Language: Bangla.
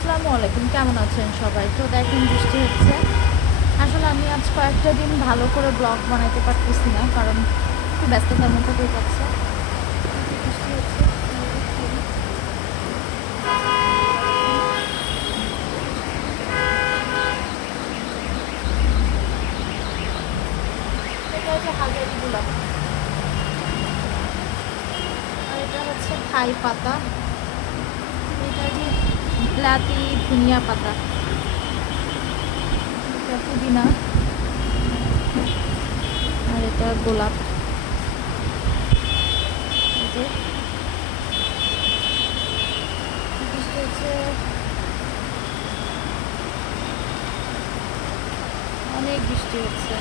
আসসালামু আলাইকুম, কেমন আছেন সবাই? তো দেখেন বৃষ্টি হচ্ছে। আসলে আমি আজ কয়েকটা দিন ভালো করে ব্লগ বানাইতে পারতেছি না, কারণ একটু ব্যস্ততার মধ্যে দিয়ে যাচ্ছে। এই যে বৃষ্টি হচ্ছে, এটা হচ্ছে হাজারি গোলাপ, আর এটা হচ্ছে থাই পাতা, এটা যে বিলাতি ধনিয়া পাতা, এটা পুদিনা, আর এটা গোলাপ। এই যে বৃষ্টি হচ্ছে, অনেক বৃষ্টি হচ্ছে।